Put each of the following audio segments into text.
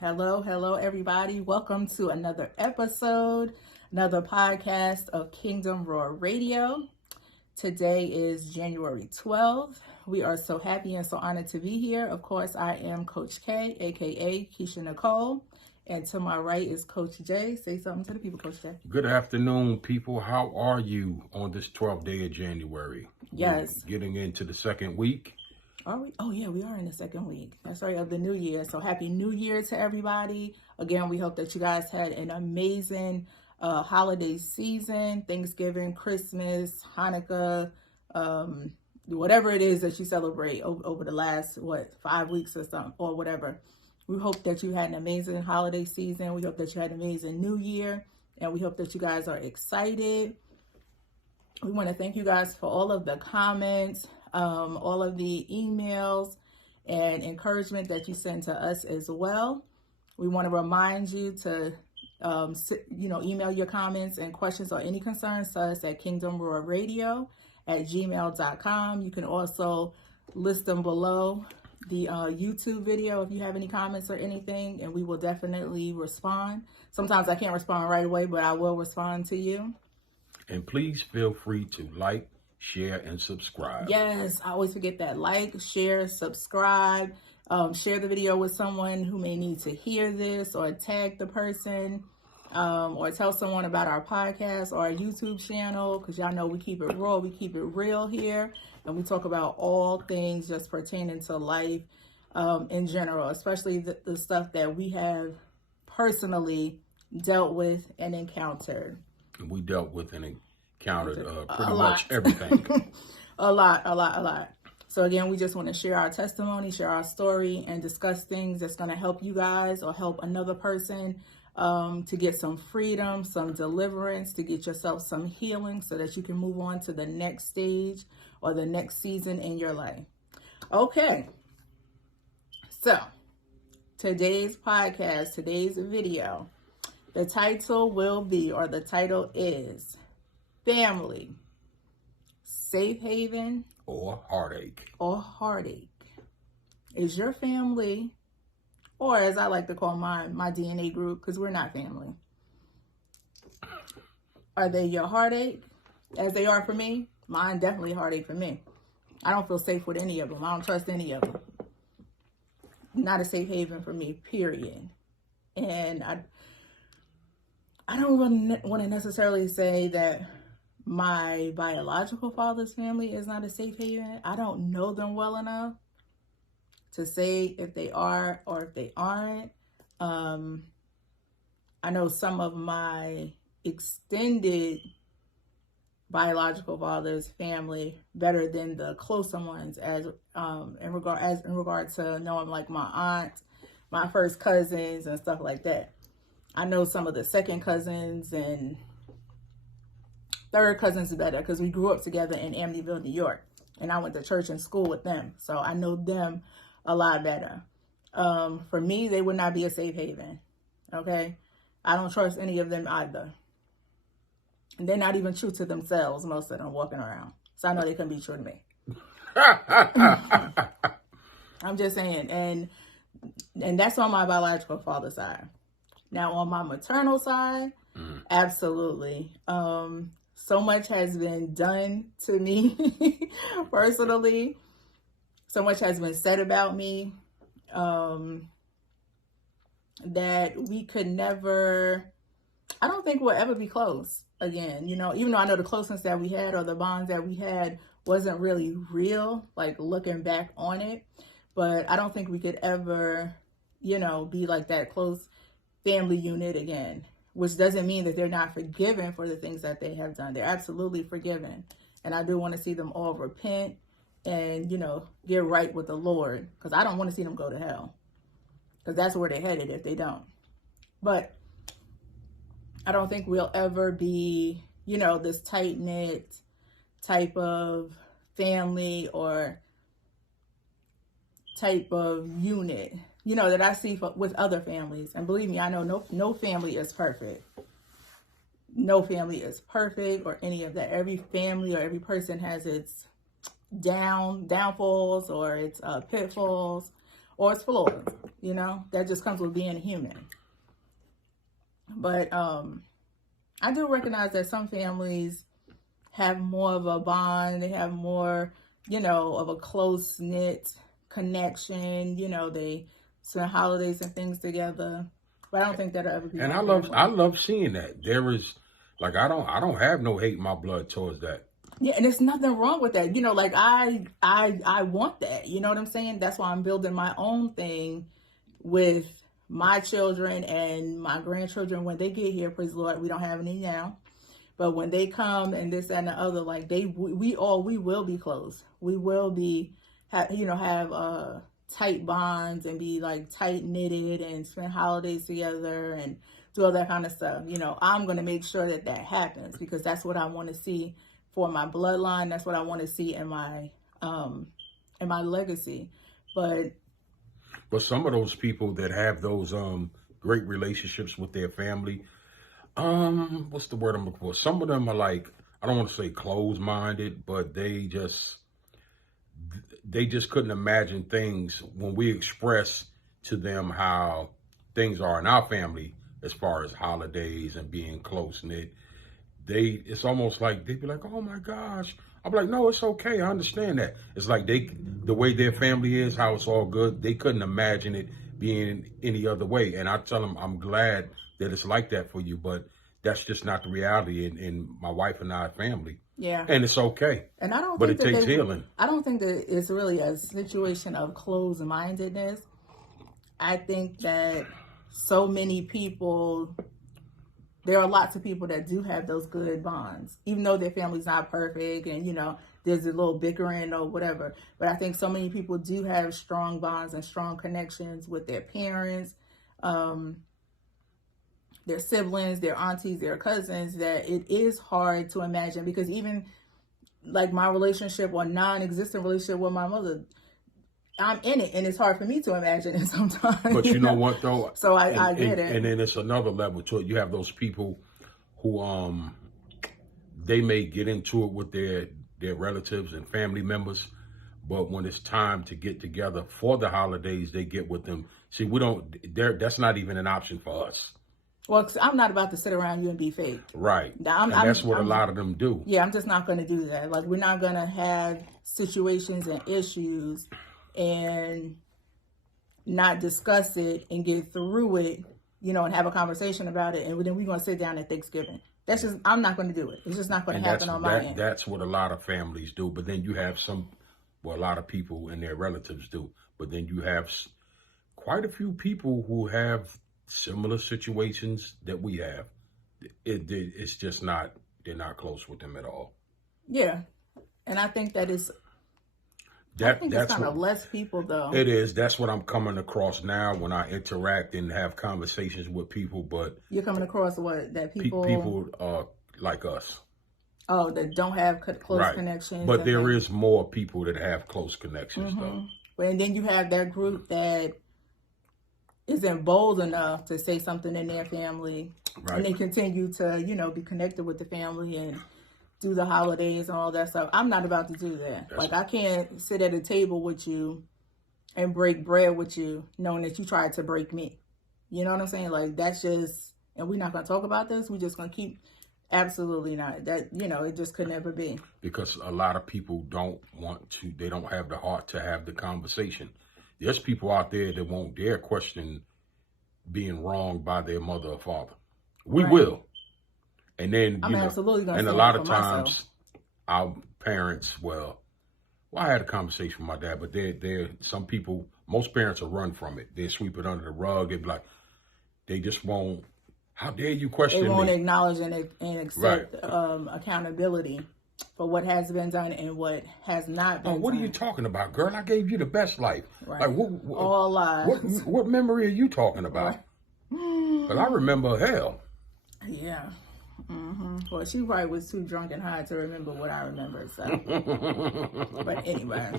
Hello, everybody. Welcome to another episode, another podcast of Kingdomroarradio. Today is January 12th. We are so happy and so honored to be here. Of course, I am Coach K, aka Keisha Nicole. And to my right is Coach J. Say something to the people, Coach J. Good afternoon, people. How are you on this 12th day of January? Yes. We're getting into the second week. Are we? Oh, yeah, we are in the second week. That's right, of the new year. So happy new year to everybody. Again, we hope that you guys had an amazing holiday season, Thanksgiving, Christmas, Hanukkah, whatever it is that you celebrate over the last, 5 weeks or something, or whatever. We hope that you had an amazing holiday season. We hope that you had an amazing new year. And we hope that you guys are excited. We want to thank you guys for all of the comments, all of the emails and encouragement that you send to us as well. We want to remind you to, email your comments and questions or any concerns to us at kingdomroarradio@gmail.com. You can also list them below the YouTube video if you have any comments or anything, and we will definitely respond. Sometimes I can't respond right away, but I will respond to you. And please feel free to like, share, and subscribe. Yes, I always forget that. Like, share, subscribe, share the video with someone who may need to hear this, or tag the person, or tell someone about our podcast or our YouTube channel, because y'all know we keep it raw, we keep it real here, and we talk about all things just pertaining to life in general, especially the stuff that we have personally dealt with and encountered. We dealt with and encountered pretty much everything. A lot. So again, we just want to share our testimony, share our story, and discuss things that's going to help you guys or help another person to get some freedom, some deliverance, to get yourself some healing so that you can move on to the next stage or the next season in your life. Okay. So today's podcast, today's video, the title is Family, Safe Haven, or Heartache. Is your family, or as I like to call my DNA group, because we're not family, are they your heartache, as they are for me? Mine definitely heartache for me. I don't feel safe with any of them. I don't trust any of them. Not a safe haven for me, period. And I don't want to necessarily say that my biological father's family is not a safe haven. I don't know them well enough to say if they are or if they aren't. I know some of my extended biological father's family better than the closer ones, as in regard to knowing like my aunt, my first cousins and stuff like that. I know some of the second cousins and third cousins better because we grew up together in Amityville, New York, and I went to church and school with them, so I know them a lot better. For me, they would not be a safe haven, okay? I don't trust any of them either. And they're not even true to themselves, most of them walking around, so I know they couldn't be true to me. I'm just saying, and that's on my biological father's side. Now, on my maternal side, absolutely. So much has been done to me personally. So much has been said about me that we could never, I don't think we'll ever be close again. You know, even though I know the closeness that we had or the bonds that we had wasn't really real, like looking back on it. But I don't think we could ever, be like that close family unit again, which doesn't mean that they're not forgiven for the things that they have done. They're absolutely forgiven. And I do want to see them all repent and, get right with the Lord, because I don't want to see them go to hell, because that's where they're headed if they don't. But I don't think we'll ever be, this tight-knit type of family or type of unit, that I see with other families. And believe me, I know no family is perfect. No family is perfect or any of that. Every family or every person has its downfalls or its pitfalls or it's flaws. You know, that just comes with being human. But I do recognize that some families have more of a bond. They have more, you know, of a close-knit connection. You know, they spend holidays and things together. But I don't think that'll ever be. And I love seeing that. There is, like, I don't have no hate in my blood towards that. Yeah, and there's nothing wrong with that. You know, like I want that. You know what I'm saying? That's why I'm building my own thing with my children and my grandchildren when they get here. Praise the Lord, we don't have any now. But when they come and this and the other, like we will be close. We will be, have tight bonds and be like tight knitted and spend holidays together and do all that kind of stuff. You know, I'm going to make sure that happens because that's what I want to see for my bloodline. That's what I want to see in my legacy. But some of those people that have those great relationships with their family, what's the word I'm looking for? Some of them are like, I don't want to say closed-minded, but they just couldn't imagine things when we express to them how things are in our family as far as holidays and being close-knit. It's almost like they'd be like, oh my gosh. I'll be like, no, it's okay. I understand that. It's like the way their family is, how it's all good. They couldn't imagine it being any other way. And I tell them, I'm glad that it's like that for you, but that's just not the reality in my wife and I family. Yeah. And it's okay. And I don't but think it takes healing. I don't think that it's really a situation of closed-mindedness. I think that so many people, there are lots of people that do have those good bonds, even though their family's not perfect and, you know, there's a little bickering or whatever. But I think so many people do have strong bonds and strong connections with their parents, their siblings, their aunties, their cousins, that it is hard to imagine because even like my relationship or non-existent relationship with my mother, I'm in it and it's hard for me to imagine it sometimes. But you know what though? So I get it. And then it's another level to it. You have those people who they may get into it with their relatives and family members, but when it's time to get together for the holidays, they get with them. See, that's not even an option for us. Well, 'cause I'm not about to sit around you and be fake. Right. And that's what a lot of them do. Yeah, I'm just not going to do that. Like, we're not going to have situations and issues and not discuss it and get through it, you know, and have a conversation about it. And then we're going to sit down at Thanksgiving. That's just, I'm not going to do it. It's just not going to happen on my end. That's what a lot of families do. But then you have a lot of people and their relatives do. But then you have quite a few people who have similar situations that we have. It's just not, they're not close with them at all. Yeah. And I think that is, I think it's kind of less people though. It is. That's what I'm coming across now when I interact and have conversations with people. But you're coming across what? That people like us. Oh, that don't have close connections. But there is more people that have close connections though. And then you have that group that isn't bold enough to say something in their family. Right. And they continue to, you know, be connected with the family and do the holidays and all that stuff. I'm not about to do that. Like, I can't sit at a table with you and break bread with you knowing that you tried to break me. You know what I'm saying? Like, that's just, and we're not going to talk about this. We're just going to keep, absolutely not. That, you know, it just could never be. Because a lot of people they don't have the heart to have the conversation. There's people out there that won't dare question being wronged by their mother or father. We will. And then, I'm absolutely going to and a lot of times our parents, I had a conversation with my dad, but some people, most parents will run from it. They sweep it under the rug. They'd be like, they just won't, how dare you question me? They won't acknowledge and accept accountability for what has been done and what has not been done. What are you talking about, girl? I gave you the best life. Right. Like, all lies. What memory are you talking about? Because I remember hell. Yeah. Well, she probably was too drunk and high to remember what I remember. So, but anyway.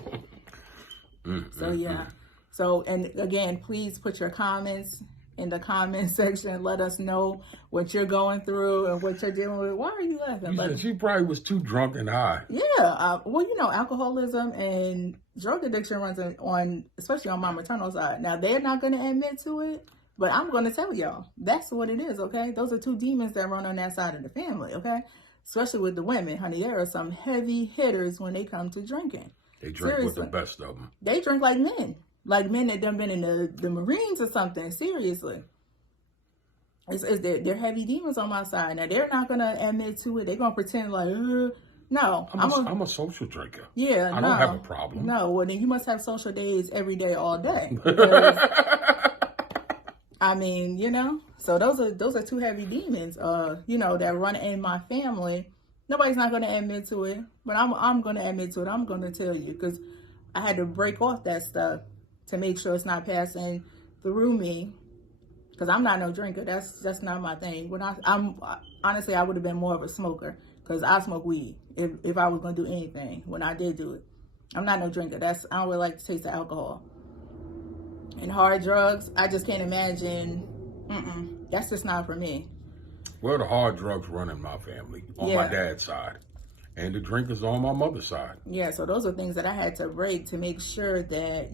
So yeah. So, and again, please put your comments in the comment section. Let us know what you're going through and what you're dealing with. Why are you laughing? You said she probably was too drunk and high. Yeah. Well, alcoholism and drug addiction runs on, especially on my maternal side. Now, they're not going to admit to it, but I'm going to tell y'all. That's what it is, okay? Those are two demons that run on that side of the family, okay? Especially with the women, honey. There are some heavy hitters when they come to drinking. They drink Seriously. with the best of them. They drink like men. Like men that done been in the Marines or something. Seriously. They're heavy demons on my side. Now, they're not going to admit to it. They're going to pretend like, no. I'm a social drinker. Yeah, I don't have a problem. No, well, then you must have social days every day, all day. Because, I mean, so those are two heavy demons, that run in my family. Nobody's not going to admit to it, but I'm going to admit to it. I'm going to tell you because I had to break off that stuff to make sure it's not passing through me. Because I'm not no drinker. That's not my thing. Honestly, I would have been more of a smoker because I smoke weed if I was going to do anything when I did do it. I'm not no drinker. I don't really like the taste of alcohol. And hard drugs, I just can't imagine. That's just not for me. Well, the hard drugs run in my family on my dad's side. And the drinkers on my mother's side. Yeah, so those are things that I had to break to make sure that,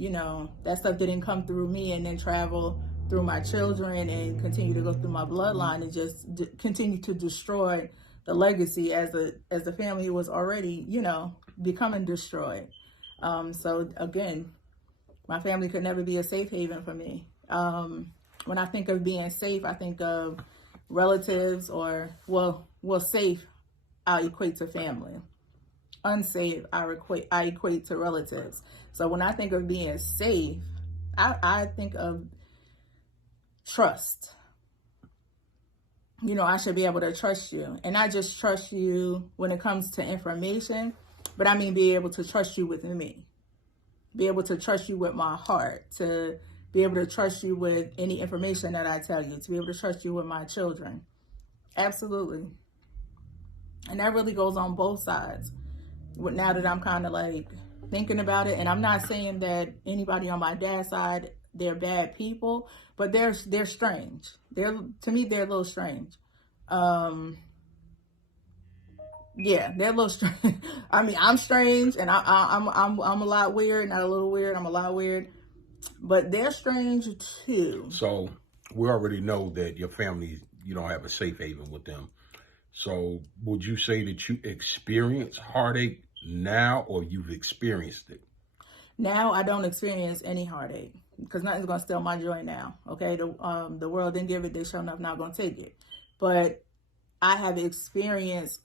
that stuff didn't come through me and then travel through my children and continue to go through my bloodline and just continue to destroy the legacy as the family was already, becoming destroyed. So again, my family could never be a safe haven for me. When I think of being safe, I think of relatives or, safe, I equate to family. Unsafe, I equate to relatives. So when I think of being safe, I think of trust. I should be able to trust you. And not just trust you when it comes to information, but I mean be able to trust you with me. Be able to trust you with my heart. To be able to trust you with any information that I tell you. To be able to trust you with my children. Absolutely. And that really goes on both sides. Now that I'm kind of like thinking about it, and I'm not saying that anybody on my dad's side, they're bad people, but they're strange. To me, they're a little strange. Yeah, they're a little strange. I mean, I'm strange, and I'm a lot weird, not a little weird. I'm a lot weird, but they're strange too. So we already know that your family, you don't have a safe haven with them. So would you say that you experience heartache now, or you've experienced it? Now I don't experience any heartache because nothing's gonna steal my joy now. Okay, the world didn't give it; they sure enough not gonna take it. But I have experienced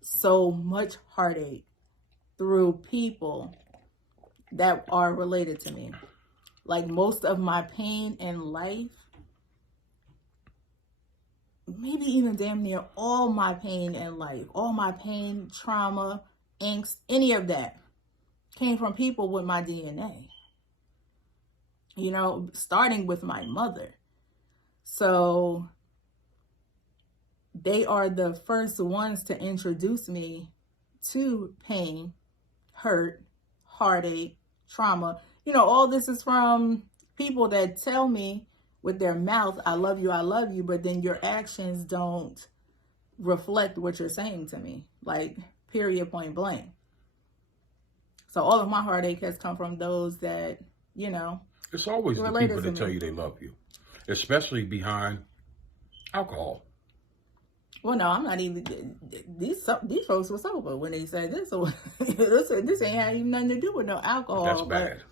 so much heartache through people that are related to me. Like most of my pain in life, maybe even damn near all my pain in life, all my pain, trauma, angst, any of that came from people with my DNA. Starting with my mother. So they are the first ones to introduce me to pain, hurt, heartache, trauma. All this is from people that tell me with their mouth, I love you, but then your actions don't reflect what you're saying to me, like period, point blank. So all of my heartache has come from those that, It's always the people that tell you they love you, especially behind alcohol. Well, no, I'm not even. These folks were sober when they said this. So this ain't had even nothing to do with no alcohol. That's bad.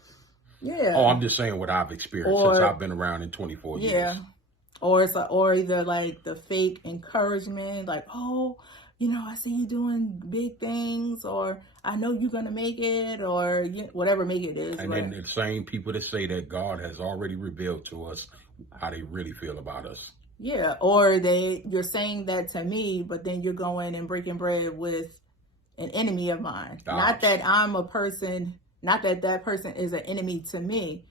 Yeah. Oh, I'm just saying what I've experienced since I've been around in 24 years. Yeah. Or either like the fake encouragement, like, oh, I see you doing big things, or I know you're gonna make it, or whatever make it is. And then the same people that say that God has already revealed to us how they really feel about us. Yeah, or you're saying that to me, but then you're going and breaking bread with an enemy of mine. Not that I'm a person, not that that person is an enemy to me,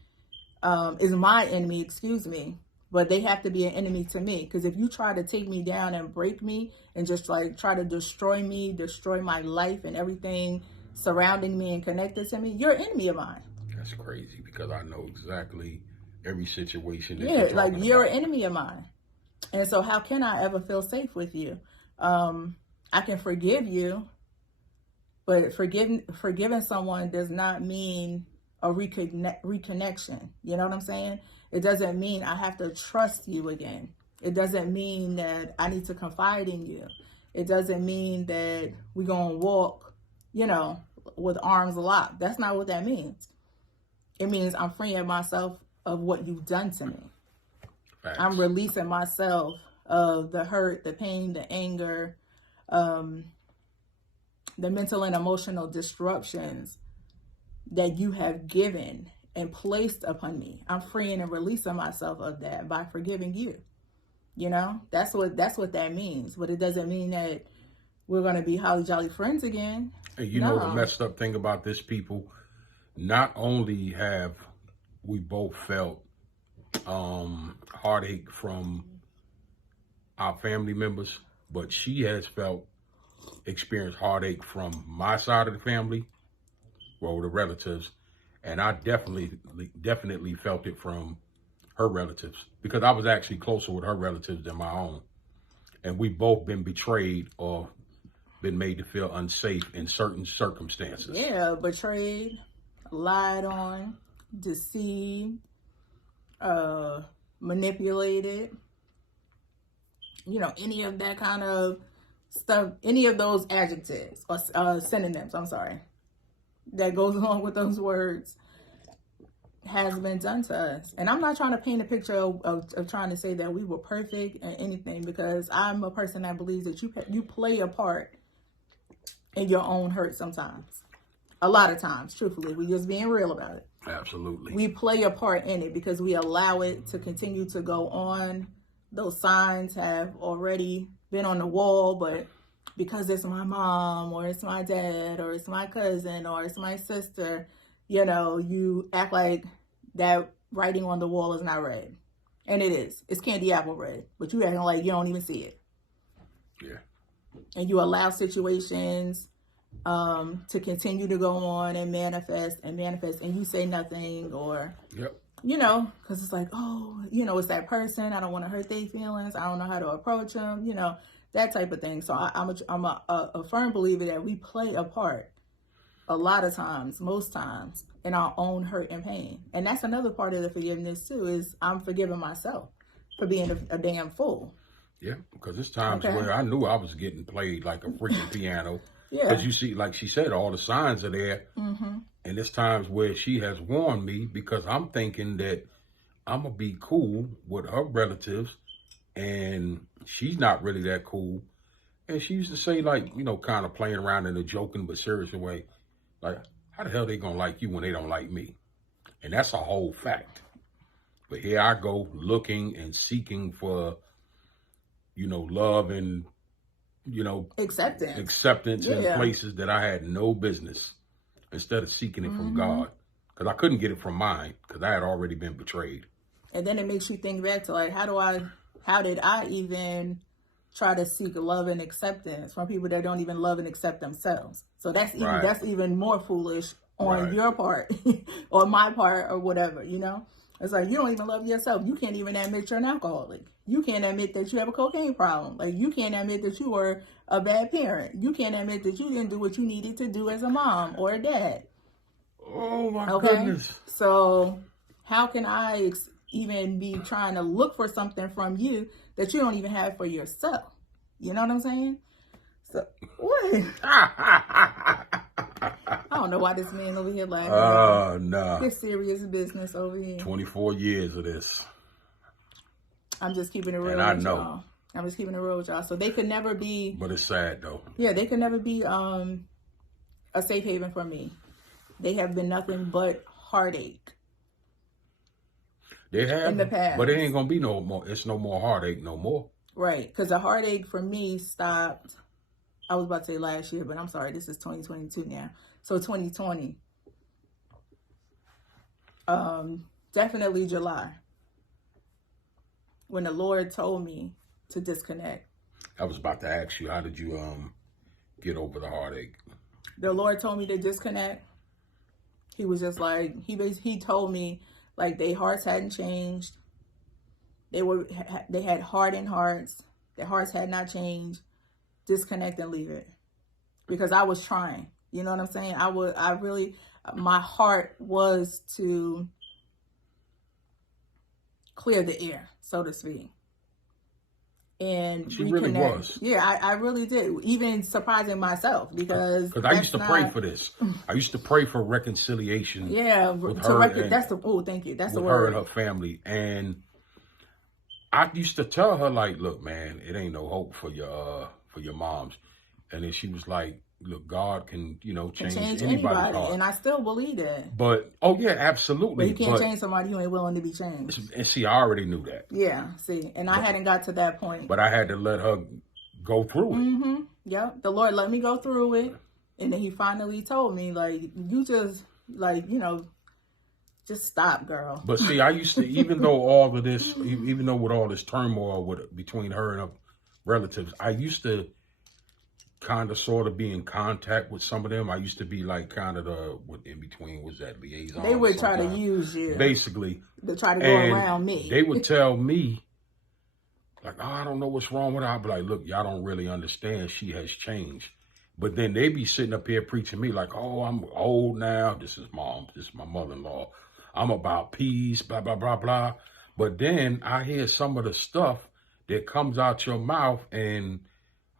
is my enemy, excuse me, but they have to be an enemy to me. Because if you try to take me down and break me and just like try to destroy me, destroy my life and everything surrounding me and connected to me, you're an enemy of mine. That's crazy because I know exactly every situation. That Yeah, you're like talking you're about. an enemy of mine. And so how can I ever feel safe with you? I can forgive you, but forgiving someone does not mean a reconnection. You know what I'm saying? It doesn't mean I have to trust you again. It doesn't mean that I need to confide in you. It doesn't mean that we're going to walk, with arms locked. That's not what that means. It means I'm freeing myself of what you've done to me. Facts. I'm releasing myself of the hurt, the pain, the anger, the mental and emotional disruptions that you have given and placed upon me. I'm freeing and releasing myself of that by forgiving you. That's what that means. But it doesn't mean that we're going to be holly jolly friends again. And you know the messed up thing about this, people, not only have we both felt heartache from our family members, but she has experienced heartache from my side of the family, well, the relatives, and I definitely felt it from her relatives, because I was actually closer with her relatives than my own. And we both been betrayed or been made to feel unsafe in certain circumstances. Yeah, betrayed, lied on, deceived, manipulated, any of that kind of stuff, any of those adjectives or synonyms, that goes along with those words, has been done to us. And I'm not trying to paint a picture of trying to say that we were perfect or anything, because I'm a person that believes that you play a part in your own hurt sometimes. A lot of times, truthfully, we just being real about it. Absolutely. We play a part in it because we allow it to continue to go on. Those signs have already been on the wall, but because it's my mom or it's my dad or it's my cousin or it's my sister, you act like that writing on the wall is not red. And it is. It's candy apple red, but you acting like you don't even see it. Yeah. And you allow situations to continue to go on and manifest, and you say nothing, or, yep. Because it's like, it's that person. I don't want to hurt their feelings. I don't know how to approach them, that type of thing. So I'm a firm believer that we play a part a lot of times, most times, in our own hurt and pain. And that's another part of the forgiveness too, is I'm forgiving myself for being a damn fool. Yeah, because there's times where I knew I was getting played like a freaking piano. Yeah. Because you see, like she said, all the signs are there. Mm-hmm. And there's times where she has warned me, because I'm thinking that I'm going to be cool with her relatives, and she's not really that cool. And she used to say, like, kind of playing around in a joking but serious way, like, how the hell they going to like you when they don't like me? And that's a whole fact. But here I go looking and seeking for, love and, acceptance in places that I had no business, instead of seeking it from God. Because I couldn't get it from mine, because I had already been betrayed. And then it makes you think back to, like, how did I even try to seek love and acceptance from people that don't even love and accept themselves? So that's even more foolish on your part or my part or whatever, It's like, you don't even love yourself. You can't even admit you're an alcoholic. You can't admit that you have a cocaine problem. Like, you can't admit that you were a bad parent. You can't admit that you didn't do what you needed to do as a mom or a dad. Oh, my goodness. So how can I even be trying to look for something from you that you don't even have for yourself? You know what I'm saying? So, what? I don't know why this man over here laughing. Oh, no. It's serious business over here. 24 years of this. I'm just keeping it real and I with know. y'all. I'm just keeping it real with y'all. So they could never be... But it's sad, though. Yeah, they could never be a safe haven for me. They have been nothing but heartache. They have. In the past. But it ain't going to be no more. It's no more heartache no more. Right. Because the heartache for me stopped... I was about to say last year, but I'm sorry. This is 2022 now. So 2020. Definitely July. When the Lord told me to disconnect. I was about to ask you, how did you get over the heartache? The Lord told me to disconnect. He was just like, he told me, Like, their hearts hadn't changed. They had hardened hearts. Their hearts had not changed. Disconnect and leave it. Because I was trying. You know what I'm saying? My heart was to clear the air, so to speak. And she really was. Yeah, I really did. Even surprising myself, because I used to pray for this. I used to pray for reconciliation. Yeah, with to her that's the thank you. That's the word. Her and her family. And I used to tell her, like, look, man, it ain't no hope for your moms. And then she was like, look, God can, change anybody's heart. And I still believe that. But, oh yeah, absolutely. But he can't change somebody who ain't willing to be changed. And see, I already knew that. Yeah, see. And I hadn't got to that point. But I had to let her go through it. Mm-hmm. Yep. The Lord let me go through it. And then he finally told me, like, you just, like, just stop, girl. But see, I used to, even though all of this, even though with all this turmoil between her and her relatives, I used to kind of sort of be in contact with some of them. I used to be like kind of what in between was that liaison. They would try to use you. Basically. To try to go around me. They would tell me, like, oh, I don't know what's wrong with her. I'd be like, look, y'all don't really understand. She has changed. But then they be sitting up here preaching me like, oh, I'm old now. This is mom. This is my mother-in-law. I'm about peace, blah, blah, blah, blah. But then I hear some of the stuff that comes out your mouth, and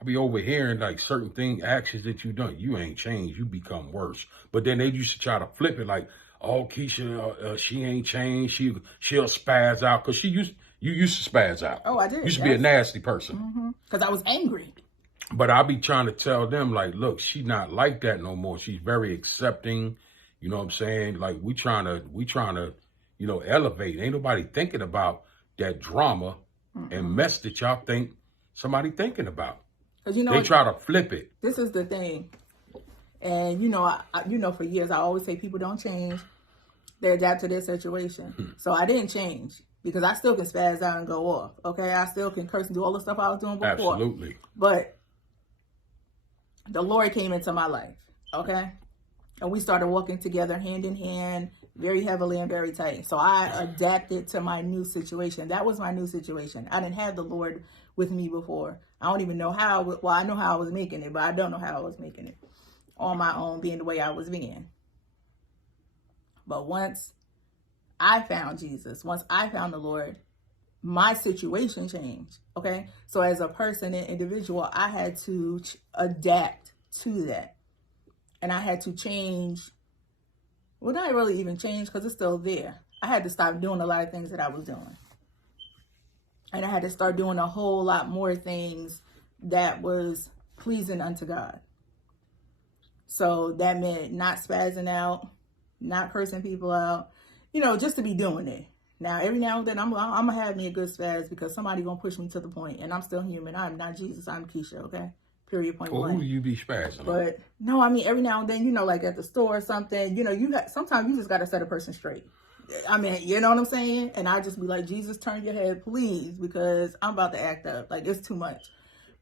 I be overhearing like certain actions that you done. You ain't changed. You become worse. But then they used to try to flip it like, oh, Keisha, she ain't changed. She'll spaz out. Because you used to spaz out. Oh, I did. You used to be a nasty person. Because I was angry. But I be trying to tell them, like, look, she's not like that no more. She's very accepting. You know what I'm saying? Like, we trying to, elevate. Ain't nobody thinking about that drama and mess that y'all think somebody thinking about. They try to flip it. This is the thing. And, for years, I always say people don't change. They adapt to their situation. So I didn't change because I still can spaz out and go off. Okay. I still can curse and do all the stuff I was doing before. Absolutely. But the Lord came into my life. Okay. And we started walking together hand in hand, very heavily and very tight. So I adapted to my new situation. That was my new situation. I didn't have the Lord with me before. I don't even know how. I know how I was making it, but I don't know how I was making it on my own, being the way I was being. But once I found Jesus, once I found the Lord, my situation changed. Okay. So as a person and individual, I had to adapt to that. And I had to change. Well, not really even change because it's still there. I had to stop doing a lot of things that I was doing. And I had to start doing a whole lot more things that was pleasing unto God. So that meant not spazzing out, not cursing people out, just to be doing it. Now, every now and then I'm going to have me a good spaz because somebody going to push me to the point, and I'm still human. I'm not Jesus. I'm Keisha, okay? Period, point blank. Who do you be spazzing? But no, I mean, every now and then, like at the store or something, sometimes you just got to set a person straight. I mean, you know what I'm saying? And I just be like, Jesus, turn your head, please, because I'm about to act up. Like, it's too much.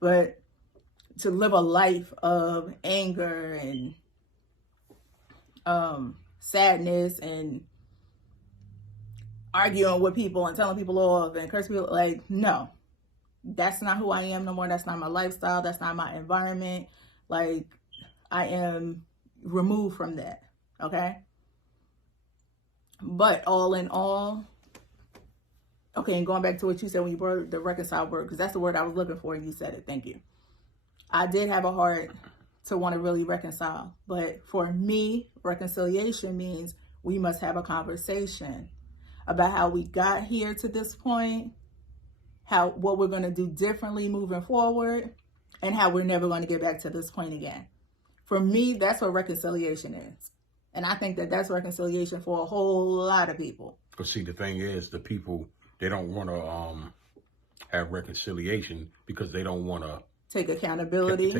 But to live a life of anger and sadness and arguing with people and telling people off and cursing people, like, no. That's not who I am no more. That's not my lifestyle. That's not my environment. Like, I am removed from that. Okay. But all in all, okay, and going back to what you said when you brought the reconcile word, because that's the word I was looking for and you said it. Thank you. I did have a heart to want to really reconcile. But for me, reconciliation means we must have a conversation about how we got here to this point, what we're going to do differently moving forward, and how we're never going to get back to this point again. For me, that's what reconciliation is. And I think that that's reconciliation for a whole lot of people. Because see, the thing is, the people, they don't want to have reconciliation because they don't want to take accountability.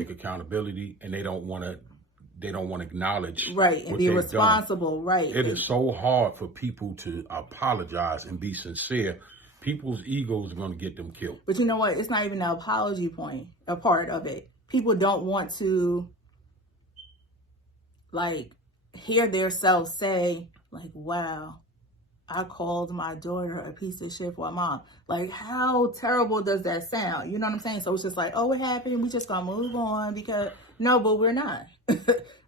And they don't want to acknowledge right and be responsible. Done. Right. It is so hard for people to apologize and be sincere. People's egos are going to get them killed. But you know what? It's not even an apology point, a part of it. People don't want to, like, hear their self say, like, wow, I called my daughter a piece of shit for my mom. Like, how terrible does that sound? You know what I'm saying? So it's just like, oh, what happened? We just gonna move on because no, but we're not.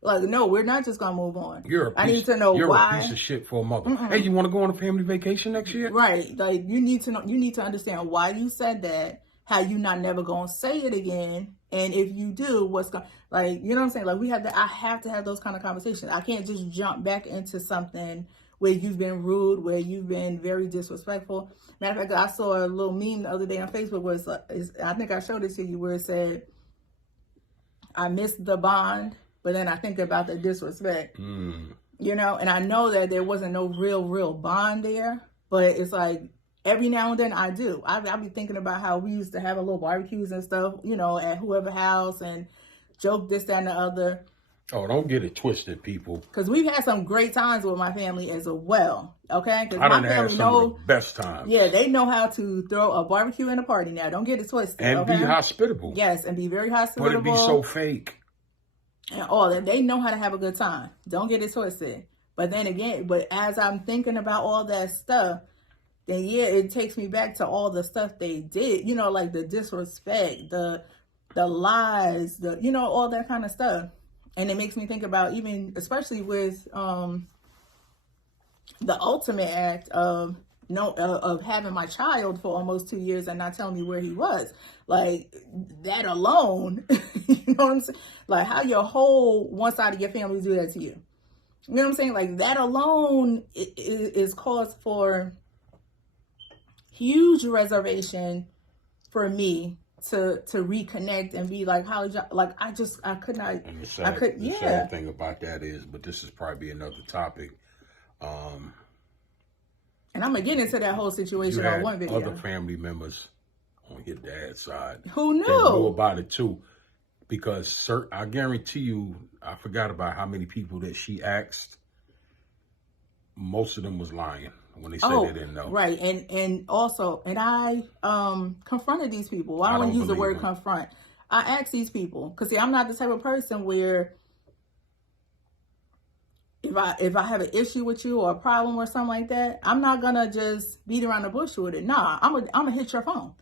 Like, no, we're not just gonna move on. I need to know why. You're a piece of shit for a mother. Hey, you want to go on a family vacation next year? Right. Like, you need to know. You need to understand why you said that. How you not never gonna say it again, and if you do, what's going, like, you know what I'm saying? Like, I have to have those kind of conversations. I can't just jump back into something where you've been rude, where you've been very disrespectful. Matter of fact, I saw a little meme the other day on Facebook where I think I showed it to you, where it said, I missed the bond, but then I think about the disrespect. You know, and I know that there wasn't no real bond there, but it's like, every now and then I do. I'll be thinking about how we used to have a little barbecues and stuff, you know, at whoever house and joke this, that, and the other. Oh, don't get it twisted, people. Because we've had some great times with my family as well, okay? I done had some of the best times. Yeah, they know how to throw a barbecue and a party now. Don't get it twisted, and be hospitable. Yes, and be very hospitable. But it be so fake. And all that. They know how to have a good time. Don't get it twisted. But then again, as I'm thinking about all that stuff, then yeah, it takes me back to all the stuff they did, you know, like the disrespect, the lies, you know, all that kind of stuff. And it makes me think about, even especially with the ultimate act of having my child for almost 2 years and not telling me where he was. Like, that alone, you know what I'm saying? Like, how your whole one side of your family do that to you. You know what I'm saying? Like, that alone is cause for huge reservation for me to reconnect and be like, how, like, I could not. And the sad thing about that is, but this is probably another topic. And I'm gonna get into that whole situation on one video. Other family members on your dad's side who knew about it too, because I guarantee you, I forgot about how many people that she asked. Most of them was lying when they said they didn't know. Right, and also, and I confronted these people. Well, I don't use the word confront. I asked these people because see, I'm not the type of person where if I have an issue with you or a problem or something like that, I'm not gonna just beat around the bush with it. Nah, I'm gonna hit your phone.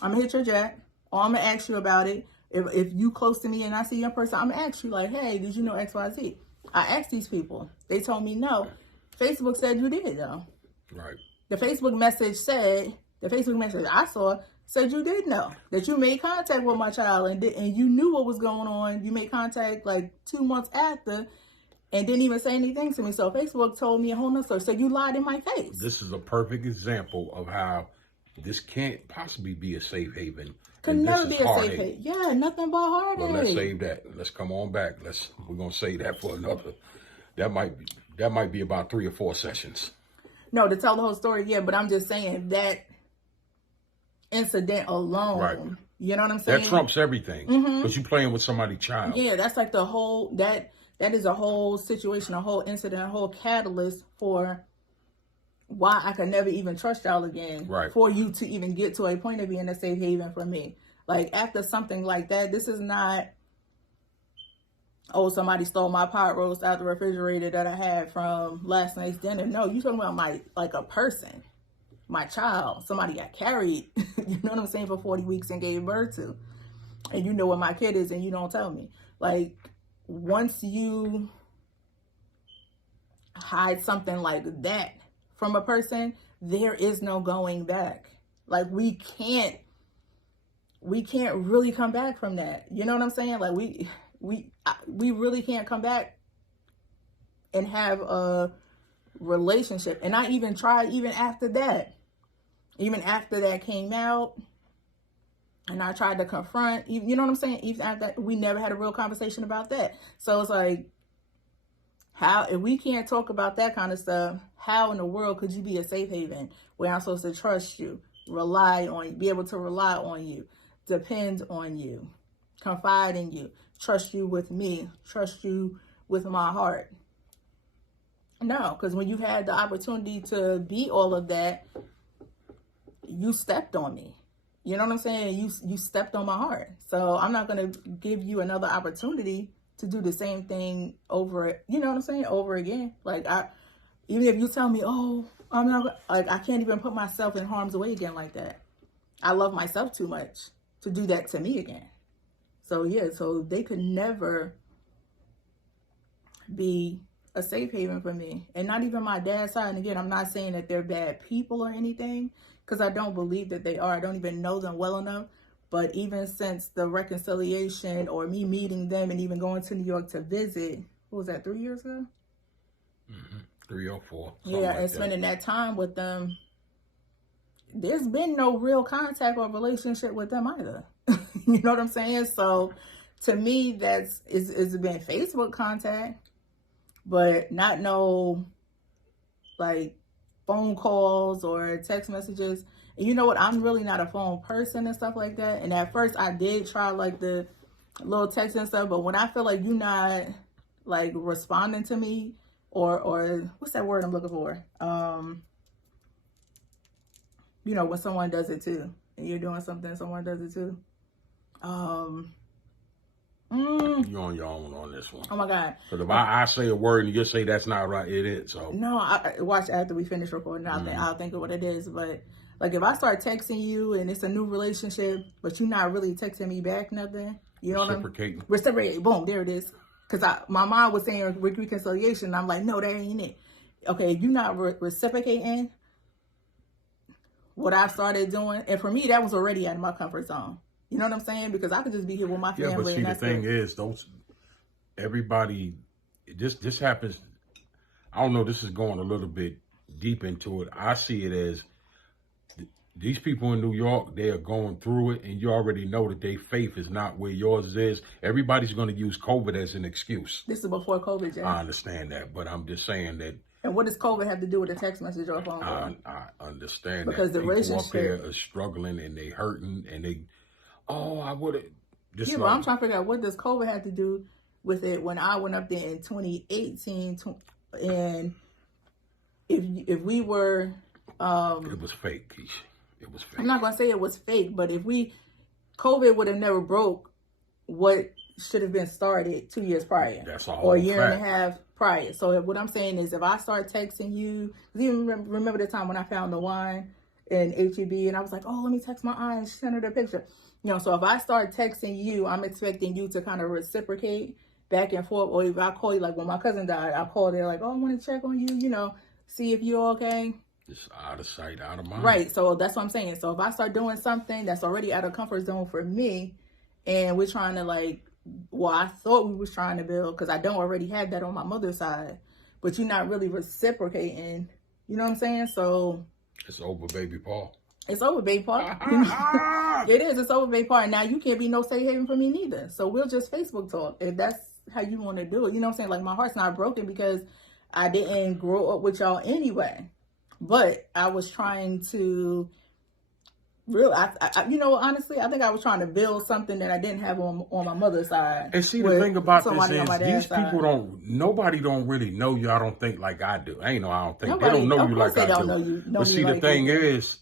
I'm gonna hit your jack, or I'm gonna ask you about it. If you close to me and I see your person, I'm gonna ask you like, hey, did you know XYZ? I asked these people. They told me no. Facebook said you did though. Right. The Facebook message I saw said you did know, that you made contact with my child and you knew what was going on. You made contact like 2 months after and didn't even say anything to me. So Facebook told me a whole nother story. So you lied in my face. This is a perfect example of how this can't possibly be a safe haven. Could never be a safe haven. Yeah, nothing but heartache. Well, let's save that. Let's come on back. We're gonna save that for another. That might be about 3 or 4 sessions. No, to tell the whole story, yeah, but I'm just saying that incident alone, right. You know what I'm saying? That trumps everything because you're playing with somebody's child. Yeah, that's like the whole, that is a whole situation, a whole incident, a whole catalyst for why I could never even trust y'all again. Right. For you to even get to a point of being a safe haven for me. Like, after something like that, this is not, oh, somebody stole my pot roast out the refrigerator that I had from last night's dinner. No, you're talking about a person, my child, somebody I carried, you know what I'm saying, for 40 weeks and gave birth to. And you know what my kid is and you don't tell me. Like, once you hide something like that from a person, there is no going back. Like, we can't really come back from that. You know what I'm saying? Like, we really can't come back and have a relationship. And I even tried even after that came out, and I tried to confront, you know what I'm saying? Even after that, we never had a real conversation about that. So it's like, how, if we can't talk about that kind of stuff, how in the world could you be a safe haven where I'm supposed to trust you, rely on you, be able to rely on you, depend on you, confide in you, trust you with me, trust you with my heart? No, because when you had the opportunity to be all of that, you stepped on me. You know what I'm saying? You stepped on my heart. So I'm not going to give you another opportunity to do the same thing over, you know what I'm saying, over again. Like, even if you tell me, oh, I'm not like I can't even put myself in harm's way again like that. I love myself too much to do that to me again. So yeah, so they could never be a safe haven for me, and not even my dad's side. And again, I'm not saying that they're bad people or anything, because I don't believe that they are. I don't even know them well enough. But even since the reconciliation or me meeting them and even going to New York to visit, what was that, 3 years ago? 3 or 4. Yeah, Like and spending that time with them, there's been no real contact or relationship with them either. You know what I'm saying? So to me, it's been Facebook contact, but not no like phone calls or text messages. And you know what? I'm really not a phone person and stuff like that. And at first I did try like the little text and stuff, but when I feel like you're not like responding to me or what's that word I'm looking for? You know, when someone does it too and you're doing something, someone does it too. You on your own on this one. Oh my God. Because if I say a word and you say that's not right, it is. So no, I watch after we finish recording. I'll think of what it is. But like if I start texting you and it's a new relationship, but you're not really texting me back nothing, you know what I'm saying? Reciprocating. Boom, there it is. Because my mom was saying reconciliation. And I'm like, no, that ain't it. Okay, you're not reciprocating what I started doing. And for me, that was already out of my comfort zone. You know what I'm saying? Because I could just be here with my family. Yeah, but see, the thing is, everybody, this happens. I don't know. This is going a little bit deep into it. I see it as these people in New York, they are going through it, and you already know that their faith is not where yours is. Everybody's going to use COVID as an excuse. This is before COVID, Jay. I understand that, but I'm just saying that. And what does COVID have to do with a text message or a phone call? I understand because that. The relationship up there are struggling and they hurting and they. Oh, I would have. Yeah, but I'm trying to figure out what does COVID have to do with it when I went up there in 2018, and if we were, it was fake, Keisha. It was fake. I'm not gonna say it was fake, but if COVID would have never broke what should have been started 2 years prior, that's all, or a year and a half prior. So what I'm saying is, if I start texting you, even remember the time when I found the wine in HEB, and I was like, oh, let me text my aunt and send her the picture. You know, so if I start texting you, I'm expecting you to kind of reciprocate back and forth. Or if I call you, like when my cousin died, I called her like, oh, I want to check on you, you know, see if you're okay. It's out of sight, out of mind. Right. So that's what I'm saying. So if I start doing something that's already out of comfort zone for me, and we're trying to I thought we was trying to build, because I don't already have that on my mother's side, but you're not really reciprocating. You know what I'm saying? So it's over, baby Paul. It's over, baby Paul. It is. It's over, baby Paul. And now you can't be no safe haven for me neither. So we'll just Facebook talk if that's how you want to do it. You know what I'm saying? Like, my heart's not broken because I didn't grow up with y'all anyway. But I was trying to you know, honestly, I think I was trying to build something that I didn't have on my mother's side. And see, the thing about this is these people nobody don't really know you. I don't think like I do. I don't think they don't know you like I do. But see, the thing is,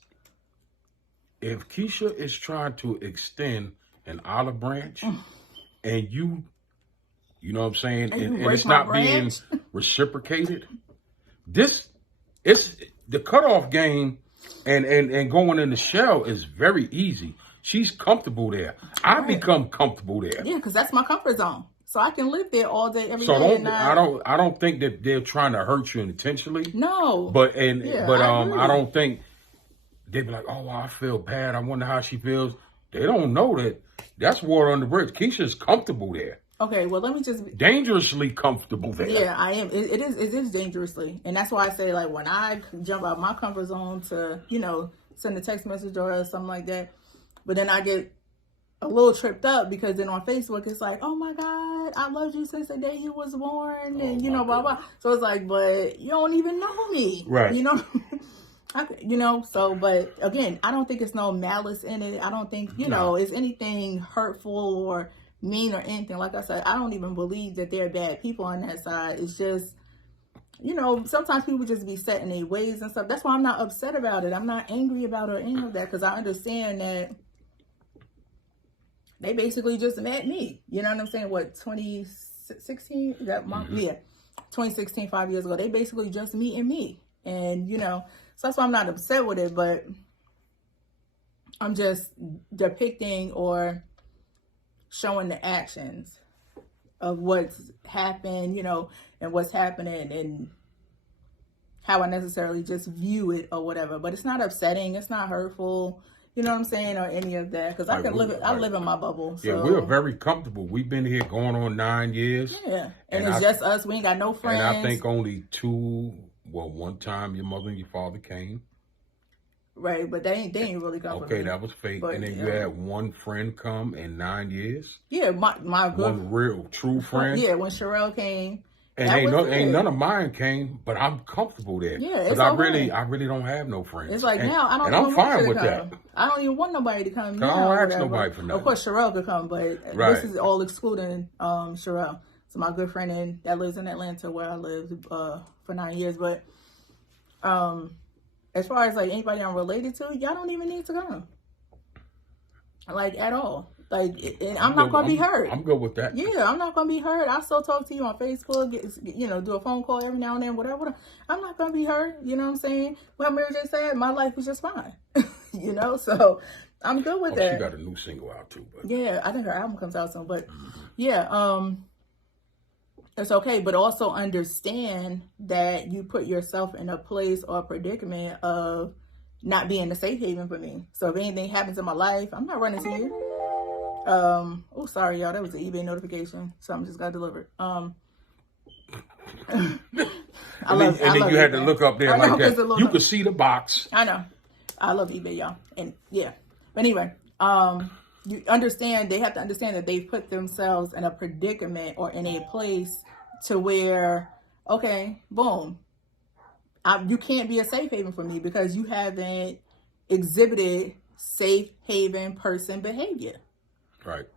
if Keisha is trying to extend an olive branch and you know what I'm saying, and it's not being reciprocated, it's the cutoff game and going in the shell is very easy. She's comfortable there. I become comfortable there. Yeah, because that's my comfort zone. So I can live there all day, every day. So I don't think that they're trying to hurt you intentionally. No. But I don't think they be like, oh, I feel bad. I wonder how she feels. They don't know that that's water on the bridge. Keisha's comfortable there. Okay, well, let me just dangerously comfortable there. Yeah, I am. It is dangerously, and that's why I say, like, when I jump out my comfort zone to, you know, send a text message or something like that, but then I get a little tripped up because then on Facebook it's like, oh my God, I loved you since the day you was born, and you know, blah blah. So it's like, but you don't even know me, right? You know. You know, so, but again, I don't think it's no malice in it. I don't think, you know, it's anything hurtful or mean or anything. Like I said, I don't even believe that they're bad people on that side. It's just, you know, sometimes people just be set in their ways and stuff. That's why I'm not upset about it. I'm not angry about it or any of that, because I understand that they basically just met me. You know what I'm saying? What, 2016? That month? Yeah. 2016, 5 years ago. They basically just meeting me. And, so that's why I'm not upset with it, but I'm just depicting or showing the actions of what's happened, and what's happening and how I necessarily just view it or whatever. But it's not upsetting. It's not hurtful. You know what I'm saying? Or any of that. Because I live in my bubble. So. Yeah, we're very comfortable. We've been here going on 9 years. Yeah. And it's just us. We ain't got no friends. And I think only one time your mother and your father came. Right, but they ain't really come. Okay, that was fake. But, and then you had one friend come in 9 years. Yeah, my good one real true friend. Yeah, when Sherelle came. And ain't none of mine came, but I'm comfortable there. Yeah, because I really don't have no friends. It's like now I don't. And I'm fine with that. I don't even want nobody to come. I don't ask nobody for nothing. Of course, Sherelle could come, but this is all excluding Sherelle. So my good friend that lives in Atlanta, where I lived for 9 years. But as far as like anybody I'm related to, y'all don't even need to come, like at all. Like, and I'm not gonna be hurt. I'm good with that. Yeah, I'm not gonna be hurt. I still talk to you on Facebook. Do a phone call every now and then. Whatever. I'm not gonna be hurt. You know what I'm saying? Well, Mary J said my life was just fine. So I'm good with that. She got a new single out too. But. Yeah, I think her album comes out soon. But yeah, it's okay. But also understand that you put yourself in a place or a predicament of not being a safe haven for me. So if anything happens in my life, I'm not running to you. Oh, sorry, y'all. That was an eBay notification. Something just got delivered. And then you had to look up there like that. You could see the box. I know. I love eBay, y'all. And yeah. But anyway, you understand, they have to understand that they've put themselves in a predicament or in a place to where, okay, boom. You can't be a safe haven for me because you haven't exhibited safe haven person behavior. Right.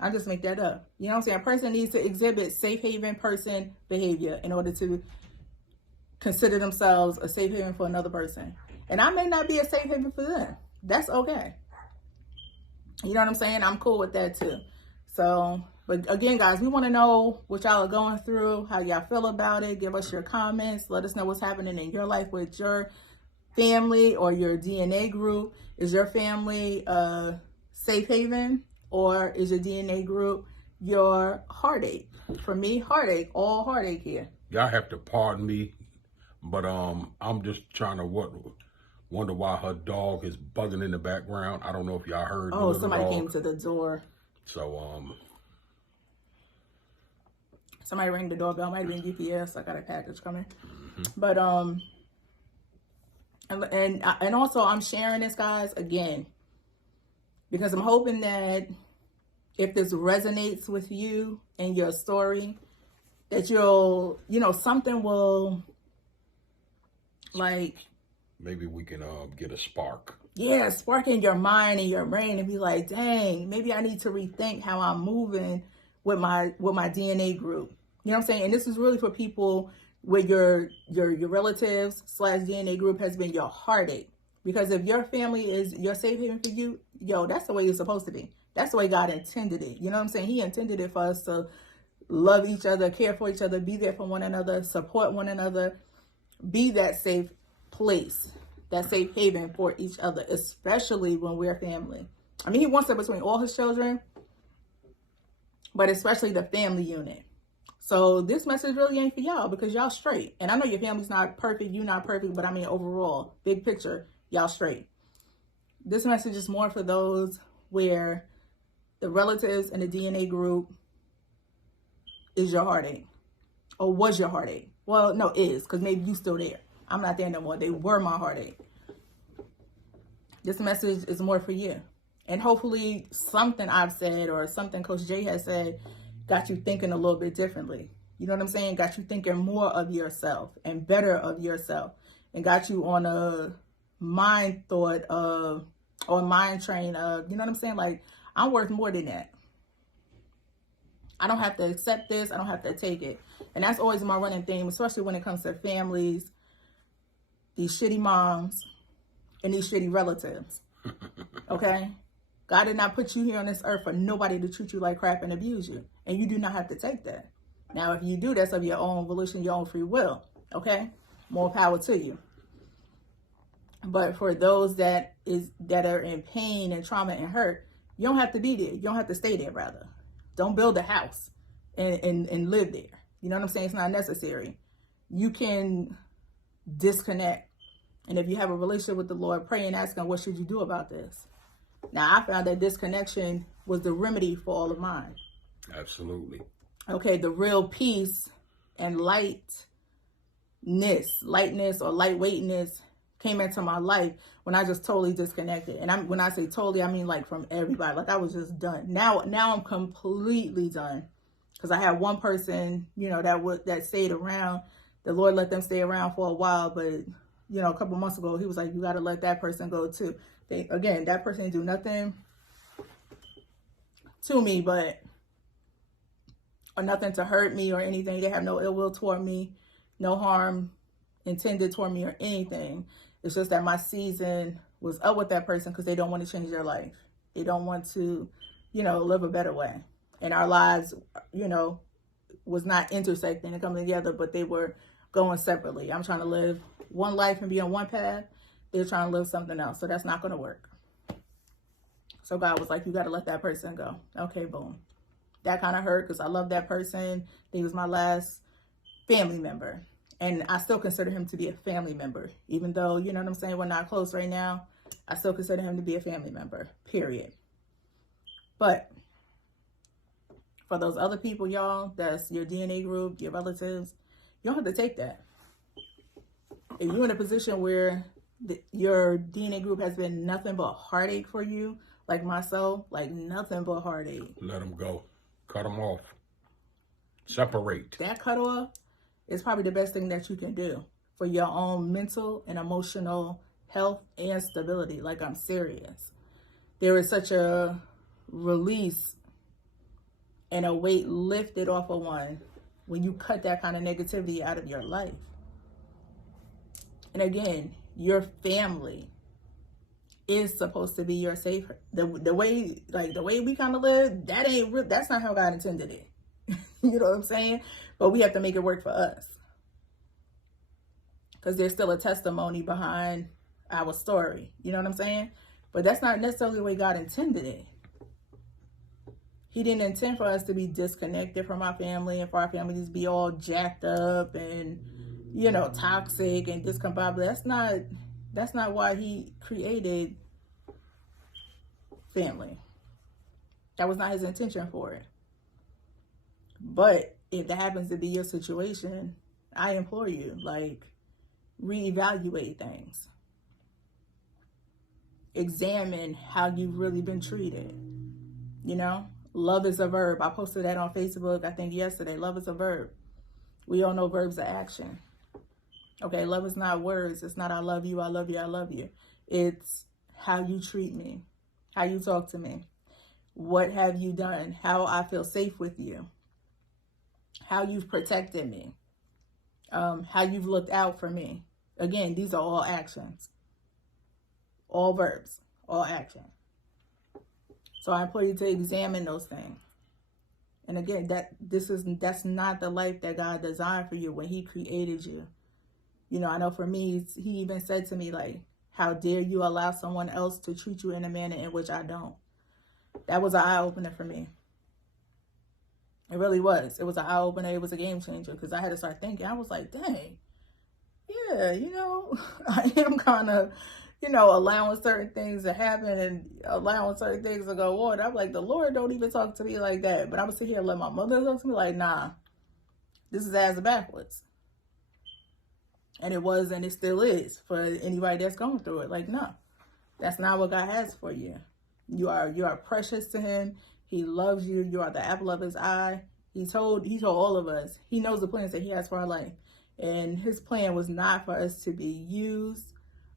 I just make that up. You know what I'm saying? A person needs to exhibit safe haven person behavior in order to consider themselves a safe haven for another person. And I may not be a safe haven for them. That's okay. You know what I'm saying? I'm cool with that too. So, but again, guys, we want to know what y'all are going through, how y'all feel about it. Give us your comments. Let us know what's happening in your life with your family or your DNA group. Is your family a safe haven? Or is your DNA group your heartache? For me, heartache, all heartache here. Y'all have to pardon me, but I'm just trying to wonder why her dog is buzzing in the background. I don't know if y'all heard. Oh, somebody came to the door. So somebody rang the doorbell. Might have been UPS. I got a package coming. But and also I'm sharing this, guys, again, because I'm hoping that if this resonates with you and your story, that you'll, something will, like... Maybe we can get a spark. Yeah, spark in your mind and your brain and be like, dang, maybe I need to rethink how I'm moving with my DNA group. You know what I'm saying? And this is really for people where your relatives / DNA group has been your heartache. Because if your family is your safe haven for you, that's the way it's supposed to be. That's the way God intended it. You know what I'm saying? He intended it for us to love each other, care for each other, be there for one another, support one another, be that safe place, that safe haven for each other, especially when we're family. I mean, he wants it between all his children, but especially the family unit. So this message really ain't for y'all because y'all straight. And I know your family's not perfect, you're not perfect, but I mean overall, big picture, y'all straight. This message is more for those where the relatives and the DNA group is your heartache or was your heartache. Well, no, is, because maybe you still there. I'm not there no more. They were my heartache. This message is more for you. And hopefully something I've said or something Coach Jay has said got you thinking a little bit differently. You know what I'm saying? Got you thinking more of yourself and better of yourself and got you on a mind thought of, or mind train of, you know what I'm saying? Like, I'm worth more than that. I don't have to accept this. I don't have to take it. And that's always my running theme, especially when it comes to families, these shitty moms, and these shitty relatives. Okay? God did not put you here on this earth for nobody to treat you like crap and abuse you. And you do not have to take that. Now, if you do, that's of your own volition, your own free will. Okay? More power to you. But for those that are in pain and trauma and hurt, you don't have to be there. You don't have to stay there, rather. Don't build a house and live there. You know what I'm saying? It's not necessary. You can disconnect. And if you have a relationship with the Lord, pray and ask him, what should you do about this? Now, I found that disconnection was the remedy for all of mine. Absolutely. Okay, the real peace and lightness or lightweightness came into my life when I just totally disconnected. And when I say totally, I mean like from everybody. Like I was just done. Now I'm completely done. Because I had one person, that stayed around. The Lord let them stay around for a while, but a couple months ago, he was like, you got to let that person go too. That person didn't do nothing to me, or nothing to hurt me or anything. They have no ill will toward me, no harm intended toward me or anything. It's just that my season was up with that person because they don't want to change their life. They don't want to, live a better way. And our lives, was not intersecting and coming together, but they were going separately. I'm trying to live one life and be on one path. They're trying to live something else. So that's not going to work. So God was like, you got to let that person go. Okay, boom. That kind of hurt because I love that person. He was my last family member. And I still consider him to be a family member. Even though, you know what I'm saying, we're not close right now, I still consider him to be a family member, period. But for those other people, y'all, that's your DNA group, your relatives, you don't have to take that. If you're in a position where your DNA group has been nothing but heartache for you, like myself, like nothing but heartache. Let them go. Cut them off. Separate. That cut off is probably the best thing that you can do for your own mental and emotional health and stability. Like, I'm serious. There is such a release and a weight lifted off of one when you cut that kind of negativity out of your life. And again, your family is supposed to be your safe. The way we kind of live, that's not how God intended it. You know what I'm saying? But we have to make it work for us. Because there's still a testimony behind our story. You know what I'm saying? But that's not necessarily the way God intended it. He didn't intend for us to be disconnected from our family and for our families to be all jacked up and, toxic and discombobulated. That's not why he created family. That was not his intention for it. But if that happens to be your situation, I implore you, reevaluate things. Examine how you've really been treated. Love is a verb. I posted that on Facebook, I think yesterday. Love is a verb. We all know verbs are action. Okay, love is not words. It's not I love you, I love you, I love you. It's how you treat me, how you talk to me. What have you done? How I feel safe with you. How you've protected me. How you've looked out for me. Again, these are all actions. All verbs, all action. So I implore you to examine those things. And again, that's not the life that God designed for you when he created you. I know for me, he even said to me, how dare you allow someone else to treat you in a manner in which I don't? That was an eye-opener for me. It really was. It was an eye-opener. It was a game changer because I had to start thinking. I was like, dang, yeah, I am kind of, allowing certain things to happen and allowing certain things to go on. I'm like, the Lord don't even talk to me like that. But I would sit here and let my mother talk to me like, nah, this is ass backwards. And it was, and it still is for anybody that's going through it. No, that's not what God has for you. You are precious to him. He loves you. You are the apple of his eye. He told all of us, he knows the plans that he has for our life. And his plan was not for us to be used,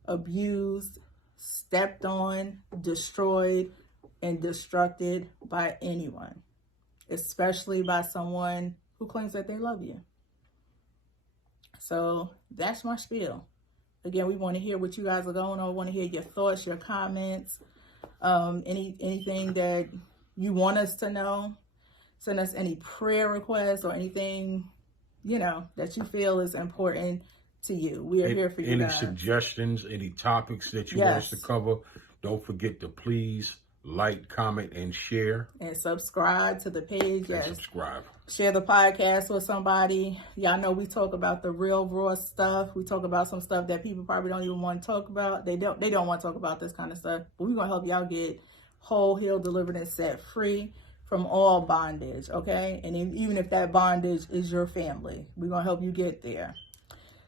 abused, stepped on, destroyed, and destructed by anyone, especially by someone who claims that they love you. So that's my spiel. Again, we want to hear what you guys are going on. We want to hear your thoughts, your comments, anything that you want us to know. Send us any prayer requests or anything, that you feel is important to you. We are here for you Any guys. suggestions, any topics that you want us to cover, don't forget to please like, comment, and share. And subscribe to the page. Yes. Subscribe. Share the podcast with somebody. Y'all know we talk about the real raw stuff. We talk about some stuff that people probably don't even want to talk about. They don't want to talk about this kind of stuff. But we're going to help y'all get whole, healed, delivered, and set free from all bondage, okay? And even if that bondage is your family, we're going to help you get there.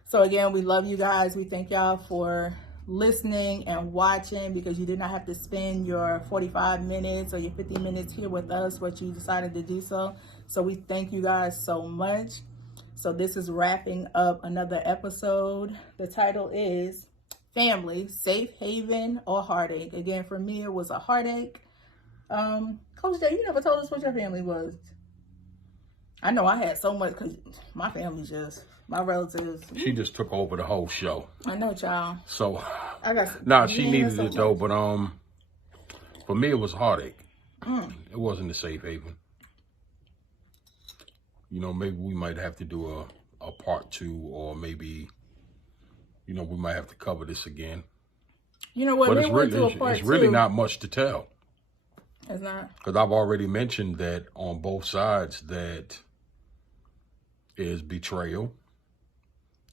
So again, we love you guys. We thank y'all for listening and watching, because you did not have to spend your 45 minutes or your 50 minutes here with us, but you decided to do so. So we thank you guys so much. So this is wrapping up another episode. The title is Family, Safe Haven or Heartache. Again, for me, it was a heartache. Coach Jay, you never told us what your family was. I know I had so much, because my family just... my relatives. She just took over the whole show. I know, child. So, I got. nah, she needed it though. But for me, it was heartache. It wasn't a safe haven. You know, maybe we might have to do a part 2, or maybe, you know, we might have to cover this again. You know what? But it's really not much to tell. It's not. Because I've already mentioned that on both sides, that is betrayal.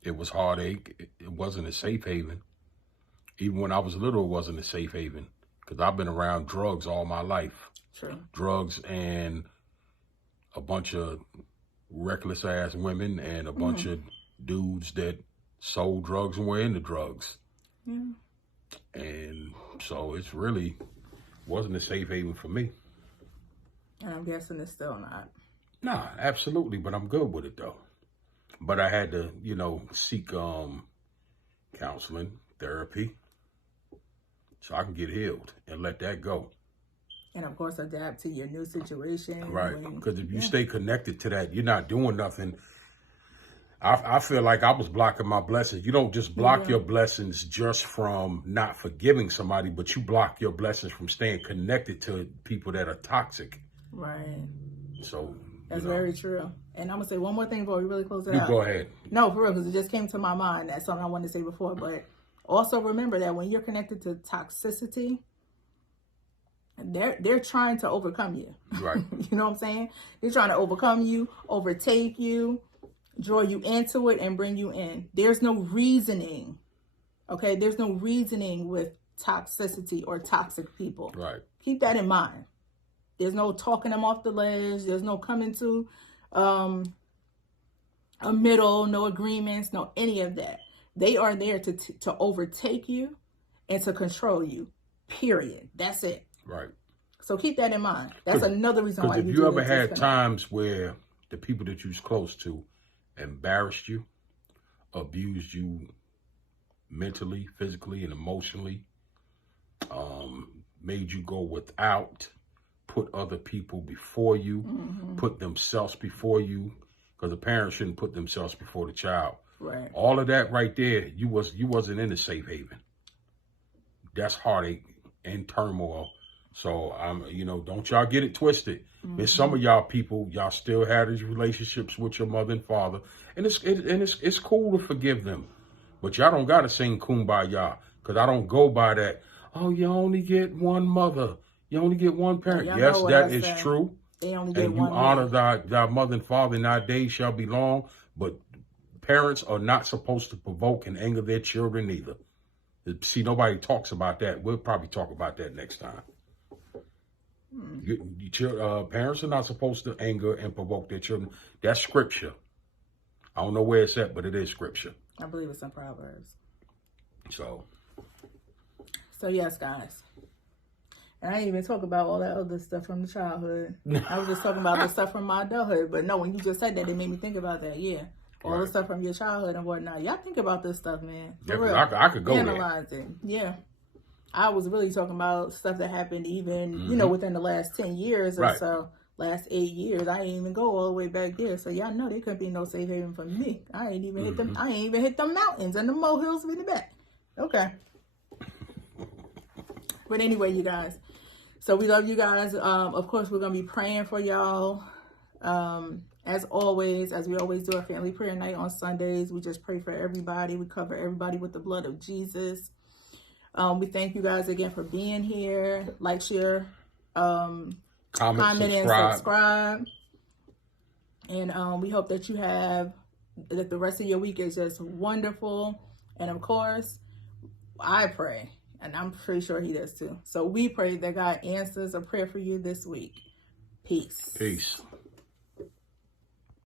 It was heartache. It wasn't a safe haven. Even when I was little, it wasn't a safe haven. Because I've been around drugs all my life. True. Drugs and a bunch of reckless ass women and a bunch of dudes that sold drugs and were into drugs. Yeah. And so it's really wasn't a safe haven for me. And I'm guessing it's still not. Nah, absolutely. But I'm good with it though. But I had to, you know, seek counseling, therapy, so I can get healed and let that go. And of course, adapt to your new situation. Right. Because if you stay connected to that, you're not doing nothing. I feel like I was blocking my blessings. You don't just block your blessings just from not forgiving somebody, but you block your blessings from staying connected to people that are toxic. Right. So that's very true. And I'm going to say one more thing before we really close it out. You go ahead. No, for real, because it just came to my mind. That's something I wanted to say before. But also remember that when you're connected to toxicity, they're trying to overcome you. Right. You know what I'm saying? They're trying to overcome you, overtake you, draw you into it, and bring you in. There's no reasoning. Okay? There's no reasoning with toxicity or toxic people. Right. Keep that in mind. There's no talking them off the ledge. There's no coming to a middle, no agreements, no any of that. They are there to overtake you and to control you. Period. That's it. Right. So keep that in mind. That's another reason why if you ever had times where the people that you was close to embarrassed you, abused you mentally, physically, and emotionally, made you go without, put other people before you, put themselves before you, because the parents shouldn't put themselves before the child. Right. All of that right there, you wasn't in a safe haven. That's heartache and turmoil. So don't y'all get it twisted. There's some of y'all people, y'all still have these relationships with your mother and father, and it's cool to forgive them, but y'all don't gotta sing kumbaya, because I don't go by that. Oh, you only get one mother. You only get one parent. Yes, that is true. They only get and one. You honor thy mother and father, and thy days shall be long. But parents are not supposed to provoke and anger their children either. See, nobody talks about that. We'll probably talk about that next time. Parents are not supposed to anger and provoke their children. That's scripture. I don't know where it's at, but it is scripture. I believe it's in Proverbs. So yes, guys. And I didn't even talk about all that other stuff from the childhood. I was just talking about the stuff from my adulthood. But no, when you just said that, it made me think about that. Yeah. All the stuff from your childhood and whatnot. Y'all think about this stuff, man. For real. I could go analyze it. Yeah. I was really talking about stuff that happened even, within the last 10 years or so. Last 8 years. I didn't even go all the way back there. So y'all know there couldn't be no safe haven for me. I ain't even hit them. I ain't even hit the mountains and the molehills in the back. Okay. But anyway, you guys. So we love you guys. Of course, we're going to be praying for y'all. As always, as we always do our family prayer night on Sundays, we just pray for everybody. We cover everybody with the blood of Jesus. We thank you guys again for being here. Like, share, comment, and subscribe. And we hope that that the rest of your week is just wonderful. And of course, I pray, and I'm pretty sure he does too. So we pray that God answers a prayer for you this week. Peace. Peace.